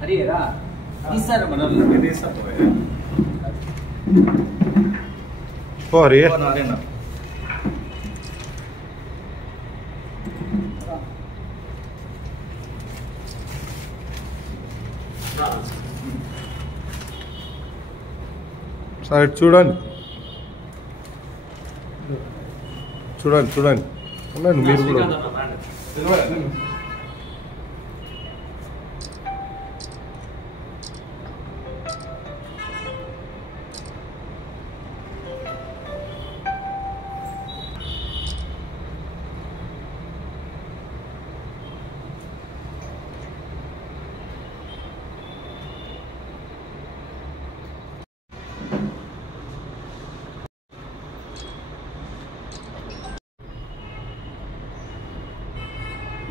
हरिहरा तीसरा बना ना సరే చూడండి చూడండి చూడండి ఉండండి మీరు కూడా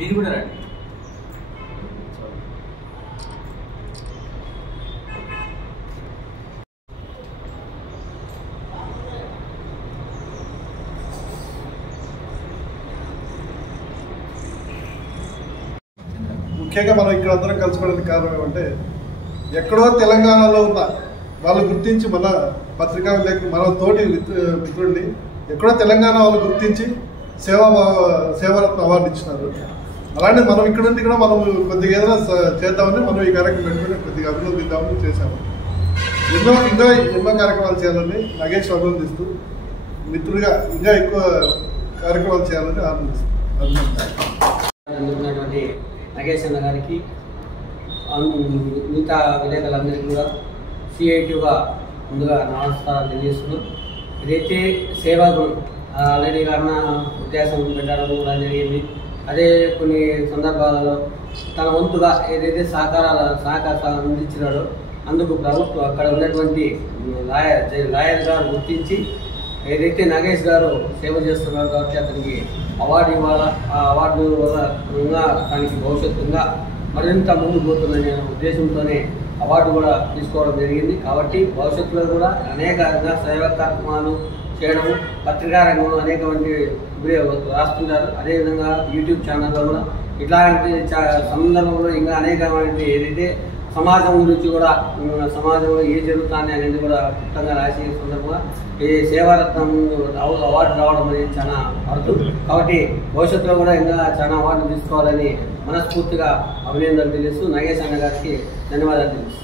మీరు కూడా రండి. ముఖ్యంగా మనం ఇక్కడ అందరం కలుసుకోవడానికి కారణం ఏమంటే ఎక్కడో తెలంగాణలో ఉన్న వాళ్ళు గుర్తించి మన పత్రికా విలేకరు మన తోటి మిత్రుడిని ఎక్కడో తెలంగాణ వాళ్ళు గుర్తించి సేవారత్న అవార్డు ఇచ్చినారు. అలాంటి మనం ఇక్కడ నుండి కూడా మనం కొద్దిగా ఏదైనా చేద్దామని మనం ఈ కార్యక్రమం పెట్టుకుని కొద్దిగా అభినందిద్దామని చేశాము. ఎన్నో కార్యక్రమాలు చేయాలని నగేష్ అభినందిస్తూ మిత్రుడిగా ఇంకా ఎక్కువ కార్యక్రమాలు చేయాలని అందుకున్నటువంటి నగేష్ అన్న గారికి మిగతా విలేకరులందరికీ కూడా సిఐటిగా ముందుగా నమస్కారాలు తెలియజేస్తున్నాం. ఇదైతే సేవాగుణం ఆల్రెడీ అన్న ఉద్దేశం పెట్టడం కూడా జరిగింది. అదే కొన్ని సందర్భాలలో తన వంతుగా ఏదైతే సహకారం అందించినాడో అందుకు ప్రభుత్వం అక్కడ ఉన్నటువంటి లాయర్ గారు గుర్తించి ఏదైతే నగేష్ గారు సేవ చేస్తున్నారు కాబట్టి అతనికి అవార్డు ఇవ్వాలా, ఆ అవార్డు వల్ల తనకి భవిష్యత్తుగా మరింత ముందుకు పోతుందనే ఉద్దేశంతోనే అవార్డు కూడా తీసుకోవడం జరిగింది. కాబట్టి భవిష్యత్తులో కూడా అనేక సేవా కార్యక్రమాలు చేయడము, పత్రికా రంగంలో అనేకమంది రాస్తుంటారు. అదేవిధంగా యూట్యూబ్ ఛానల్లో కూడా ఇట్లాంటి సందర్భంలో ఇంకా అనేకమైనటువంటి ఏదైతే సమాజం గురించి కూడా సమాజంలో ఏ జరుగుతుంది అనేది కూడా క్లుప్తంగా రాసే సందర్భంగా ఈ సేవారత్నం అవార్డు రావడం అనేది చాలా అర్థం. కాబట్టి భవిష్యత్తులో కూడా ఇంకా చాలా అవార్డు తీసుకోవాలని మనస్ఫూర్తిగా అభినందనలు తెలియజేస్తూ నగేష్ అన్న గారికి ధన్యవాదాలు తెలుసు.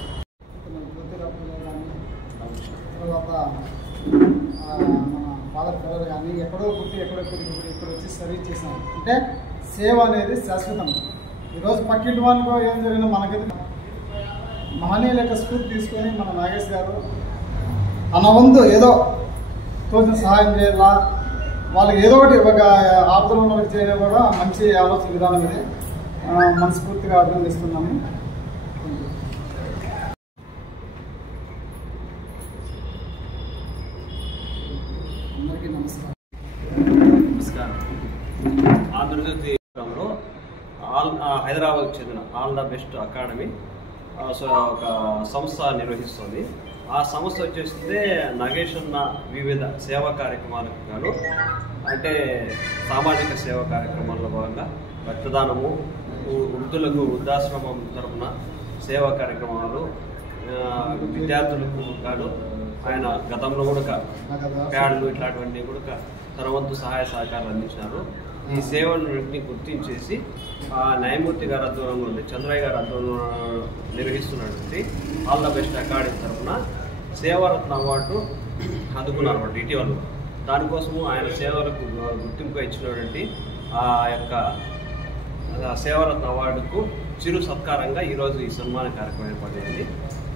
మన ఫాదర్ పిల్లలు కానీ ఎక్కడో పుట్టి ఎక్కడో ఇక్కడ వచ్చి సర్వీస్ చేసాం అంటే సేవ అనేది శాశ్వతం. ఈరోజు పక్కింటి వాళ్ళకు ఏం జరిగినా మనకైతే మహనీయుల యొక్క స్ఫూర్తి తీసుకొని మన నాగేష్ గారు తన వంతు ఏదో తోచిన సహాయం చేయాలా, వాళ్ళకి ఏదో ఒకటి ఒక ఆపదలో ఉన్నది చేయడం కూడా మంచి ఆలోచన విధానం ఇది. మనస్ఫూర్తిగా అభినందిస్తున్నాము. అందరికీ నమస్కారం. ఆంధ్రజ్యోతి హైదరాబాద్కు చెందిన ఆల్ ద బెస్ట్ అకాడమీ ఒక సంస్థ నిర్వహిస్తుంది. ఆ సంస్థ వచ్చేస్తే నగేష్ ఉన్న వివిధ సేవా కార్యక్రమాలకు గాను అంటే సామాజిక సేవా కార్యక్రమాల్లో భాగంగా రక్తదానము, వృద్ధులకు వృద్ధాశ్రమం తరఫున సేవా కార్యక్రమాలు, విద్యార్థులకు గాను ఆయన గతంలో కూడా ప్యాడ్లు ఇట్లాంటివన్నీ కూడా తన వంతు సహాయ సహకారాలు అందించినారు. ఈ సేవలన్నింటినీ గుర్తించేసి న్యాయమూర్తి గారి ఆధ్వర్యంలో చంద్రయ్య గారి ఆధ్వర్యంలో నిర్వహిస్తున్నటువంటి ఆల్ ద బెస్ట్ అకాడమీ తరఫున సేవారత్న అవార్డు అందుకున్నారు ఇటీవల. దానికోసము ఆయన సేవలకు గుర్తింపుగా ఇచ్చినటువంటి ఆ యొక్క సేవారత్న అవార్డుకు చిరు సత్కారంగా ఈరోజు ఈ సన్మాన కార్యక్రమం ఏర్పడింది.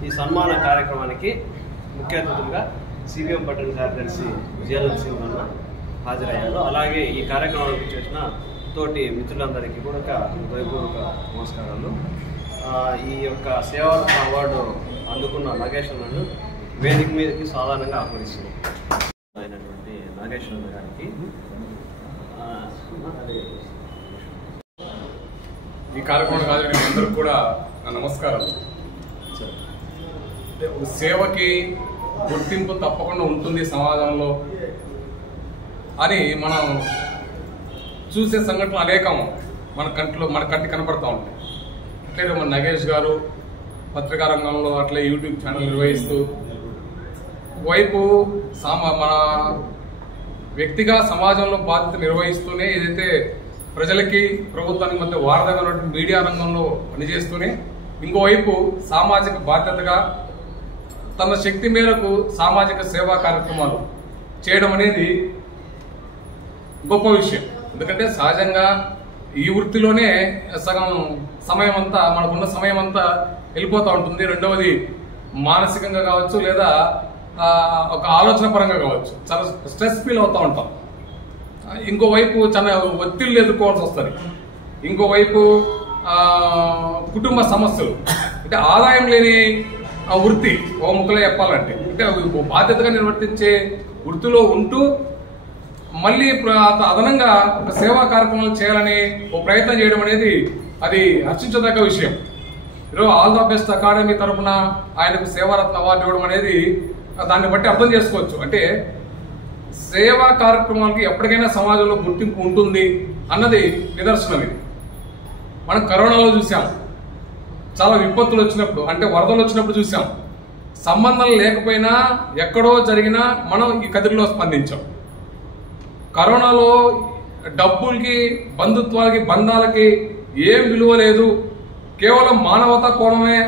ఈ సన్మాన కార్యక్రమానికి ముఖ్య అతిథులుగా సిపిఎం పట్టణ కార్యదర్శి విజయలక్ష్మి అన్న హాజరయ్యారు. అలాగే ఈ కార్యక్రమానికి చేసిన తోటి మిత్రులందరికీ కూడా హృదయపూర్వక నమస్కారాలు. ఈ యొక్క సేవారత్న అవార్డు అందుకున్న నగేష్ అన్నను వేదిక మీదకి సాధారణంగా ఆహ్వానిస్తున్నాం. అయినటువంటి నాగేష్ అన్న గారికి ఈ కార్యక్రమం కాదు అందరికి కూడా నా నమస్కారాలు. సేవకి గుర్తింపు తప్పకుండా ఉంటుంది సమాజంలో అని మనం చూసే సంఘటనలు అనేకం మన కంటి కనపడతా ఉంటాయి. అట్లే మన నగేష్ గారు పత్రికా రంగంలో అట్లే యూట్యూబ్ ఛానల్ నిర్వహిస్తూ వైపు మన వ్యక్తిగా సమాజంలో బాధ్యత నిర్వహిస్తూనే ఏదైతే ప్రజలకి ప్రభుత్వానికి మధ్య వారధిగా ఉన్నటువంటి మీడియా రంగంలో పనిచేస్తూనే ఇంకోవైపు సామాజిక బాధ్యతగా తన శక్తి మేరకు సామాజిక సేవా కార్యక్రమాలు చేయడం అనేది గొప్ప విషయం. ఎందుకంటే సహజంగా ఈ వృత్తిలోనే సగం సమయం అంతా మనకున్న సమయం అంతా వెళ్ళిపోతూ ఉంటుంది. రెండవది మానసికంగా కావచ్చు లేదా ఒక ఆలోచన పరంగా కావచ్చు చాలా స్ట్రెస్ ఫీల్ అవుతూ ఉంటాం. ఇంకోవైపు చాలా ఒత్తిళ్ళు ఎదుర్కోవాల్సి వస్తుంది. ఇంకోవైపు కుటుంబ సమస్యలు, అంటే ఆదాయం లేని వృత్తి ఓ ముక్కలో చెప్పాలంటే, అంటే బాధ్యతగా నిర్వర్తించే వృత్తిలో ఉంటూ మళ్ళీ అదనంగా ఒక సేవా కార్యక్రమాలు చేయాలని ఓ ప్రయత్నం చేయడం అనేది అది హర్షించదగ్గ విషయం. ఈరోజు ఆల్ ద బెస్ట్ అకాడమీ తరఫున ఆయనకు సేవారత్న అవార్డు ఇవ్వడం అనేది దాన్ని బట్టి అర్థం చేసుకోవచ్చు. అంటే సేవా కార్యక్రమాలకి ఎప్పటికైనా సమాజంలో గుర్తింపు ఉంటుంది అన్నది నిదర్శనం. ఇది మనం కరోనాలో చూసాం, చాలా విపత్తులు వచ్చినప్పుడు అంటే వరదలు వచ్చినప్పుడు చూసాం. సంబంధం లేకపోయినా ఎక్కడో జరిగినా మనం ఈ కదిరిలో స్పందించాం. కరోనాలో డబ్బులకి బంధుత్వాలకి బంధాలకి ఏం విలువ లేదు, కేవలం మానవతా కోణమే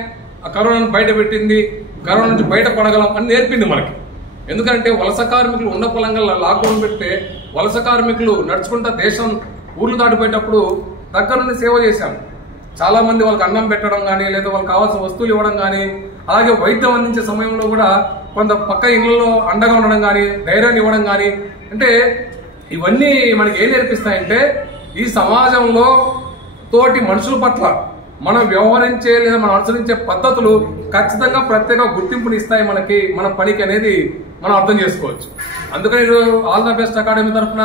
కరోనాను బయటపెట్టింది, కరోనా నుంచి బయటపడగలం అని నేర్పింది మనకి. ఎందుకంటే వలస కార్మికులు ఉన్న పొలంగా లాక్డౌన్ పెడితే వలస కార్మికులు నడుచుకుంటా దేశం ఊర్లు దాటిపోయేటప్పుడు దగ్గర నుండి సేవ చేశాం. చాలా మంది వాళ్ళకి అన్నం పెట్టడం కానీ లేదా వాళ్ళకి కావాల్సిన వస్తువులు ఇవ్వడం కానీ, అలాగే వైద్యం అందించే సమయంలో కూడా కొంత పక్క ఇళ్లలో అండగా ఉండడం కానీ, ధైర్యాన్ని ఇవ్వడం కానీ, అంటే ఇవన్నీ మనకి ఏం నేర్పిస్తాయంటే ఈ సమాజంలో తోటి మనుషుల పట్ల మనం వ్యవహరించే లేదా మనం అనుసరించే పద్ధతులు ఖచ్చితంగా ప్రత్యేక గుర్తింపుని ఇస్తాయి మనకి, మన పనికి అనేది మనం అర్థం చేసుకోవచ్చు. అందుకని ఆల్ ద బెస్ట్ అకాడమీ తరఫున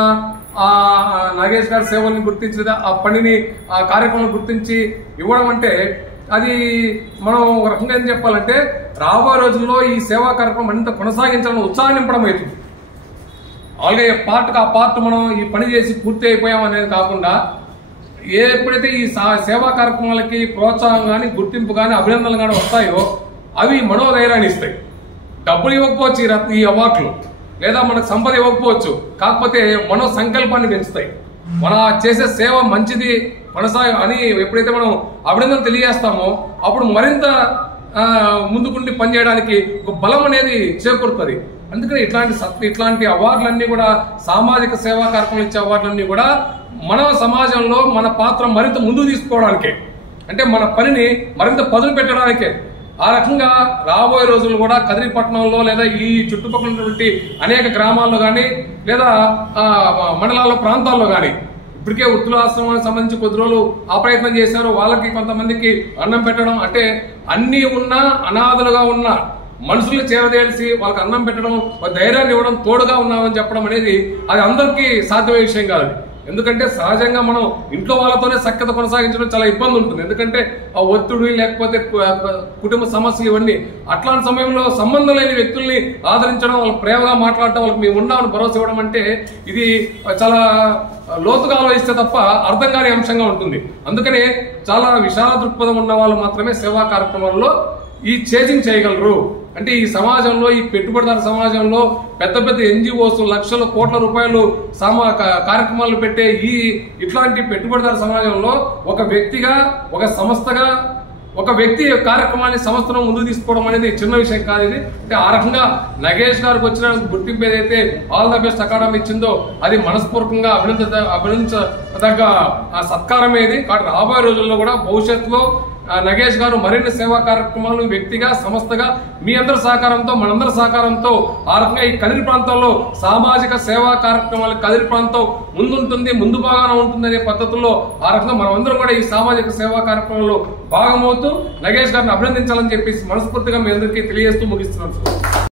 నాగేష్ గారి సేవల్ని గుర్తించి ఆ పనిని ఆ కార్యక్రమం గుర్తించి ఇవ్వడం అంటే అది మనం ఒక రకంగా ఏం చెప్పాలంటే రాబోయే రోజుల్లో ఈ సేవా కార్యక్రమం మరింత కొనసాగించాలని ఉత్సాహం నింపడం అవుతుంది. అలాగే ఆ పార్ట్ మనం ఈ పని చేసి పూర్తి అయిపోయాం అనేది కాకుండా ఎప్పుడైతే ఈ సేవా కార్యక్రమాలకి ప్రోత్సాహం కానీ గుర్తింపు కానీ అభినందనలు కానీ వస్తాయో అవి మనోధైర్యాన్ని ఇస్తాయి. డబ్బులు ఇవ్వకపోవచ్చు ఈ అవార్డులు, లేదా మనకు సంపద ఇవ్వకపోవచ్చు, కాకపోతే మనో సంకల్పాన్ని పెంచుతాయి. మన చేసే సేవ మంచిది అని ఎప్పుడైతే మనం అభినందన తెలియజేస్తామో అప్పుడు మరింత ముందుకుండి పనిచేయడానికి ఒక బలం అనేది చేకూరుతుంది. అందుకని ఇట్లాంటి అవార్డులన్నీ కూడా సామాజిక సేవా కార్యక్రమాలు ఇచ్చే అవార్డులన్నీ కూడా మన సమాజంలో మన పాత్ర మరింత ముందుకు తీసుకోవడానికే, అంటే మన పనిని మరింత పదును పెట్టడానికే. ఆ రకంగా రాబోయే రోజులు కూడా కదిరిపట్నంలో లేదా ఈ చుట్టుపక్కల ఉన్నటువంటి అనేక గ్రామాల్లో కానీ లేదా మండలాల ప్రాంతాల్లో కానీ ఇప్పటికే వృద్ధుల ఆశ్రమానికి సంబంధించి కొద్ది రోజులు ఆ ప్రయత్నం చేశారు. వాళ్ళకి కొంతమందికి అన్నం పెట్టడం, అంటే అన్ని ఉన్నా అనాథలుగా ఉన్న మనుషుల్ని చేరదేసి వాళ్ళకి అన్నం పెట్టడం, ధైర్యాన్ని ఇవ్వడం, తోడుగా ఉన్నామని చెప్పడం అనేది అది అందరికీ సాధ్యమయ్యే విషయం కాదు. ఎందుకంటే సహజంగా మనం ఇంట్లో వాళ్ళతోనే సఖ్యత కొనసాగించడం చాలా ఇబ్బంది ఉంటుంది. ఎందుకంటే ఆ ఒత్తిడి లేకపోతే కుటుంబ సమస్యలు ఇవన్నీ, అట్లాంటి సమయంలో సంబంధం లేని వ్యక్తుల్ని ఆదరించడం, వాళ్ళ ప్రేమగా మాట్లాడటం, వాళ్ళకి మేము ఉన్నామని భరోసా ఇవ్వడం అంటే ఇది చాలా లోతుగా ఆలోచిస్తే తప్ప అర్థం కాని అంశంగా ఉంటుంది. అందుకనే చాలా విశాల దృక్పథం ఉన్న వాళ్ళు మాత్రమే సేవా కార్యక్రమాల్లో ఈ చేజింగ్ చేయగలరు. అంటే ఈ సమాజంలో, ఈ పెట్టుబడిదారు సమాజంలో పెద్ద పెద్ద ఎన్జిఓస్ లక్షల కోట్ల రూపాయలు కార్యక్రమాలు పెట్టే ఇట్లాంటి పెట్టుబడిదారు సమాజంలో ఒక వ్యక్తిగా, ఒక సంస్థగా, ఒక వ్యక్తి కార్యక్రమాన్ని సంస్థను ముందుకు తీసుకోవడం అనేది చిన్న విషయం కాదు. ఇది అంటే ఆ రకంగా నగేష్ గారికి వచ్చిన గుర్తింపు ఏదైతే ఆల్ ద బెస్ట్ అకాడమీ ఇచ్చిందో అది మనస్పూర్వకంగా అభినందించదగ్గ సత్కారం ఏది. కాబట్టి రాబోయే రోజుల్లో కూడా భవిష్యత్తులో నగేష్ గారు మరిన్ని సేవా కార్యక్రమాలు వ్యక్తిగా, సంస్థగా మీ అందరి సహకారంతో, మనందరి సహకారంతో ఆ రకంగా ఈ కదిరి ప్రాంతంలో సామాజిక సేవా కార్యక్రమాలు కదిరి ప్రాంతం ముందుంటుంది, ముందు బాగానే ఉంటుంది అనే పద్ధతుల్లో ఆ రకంగా మనమందరం కూడా ఈ సామాజిక సేవా కార్యక్రమంలో భాగమవుతూ నగేష్ గారిని అభినందించాలని చెప్పేసి మనస్ఫూర్తిగా మీ అందరికీ తెలియజేస్తూ ముగిస్తున్నాను.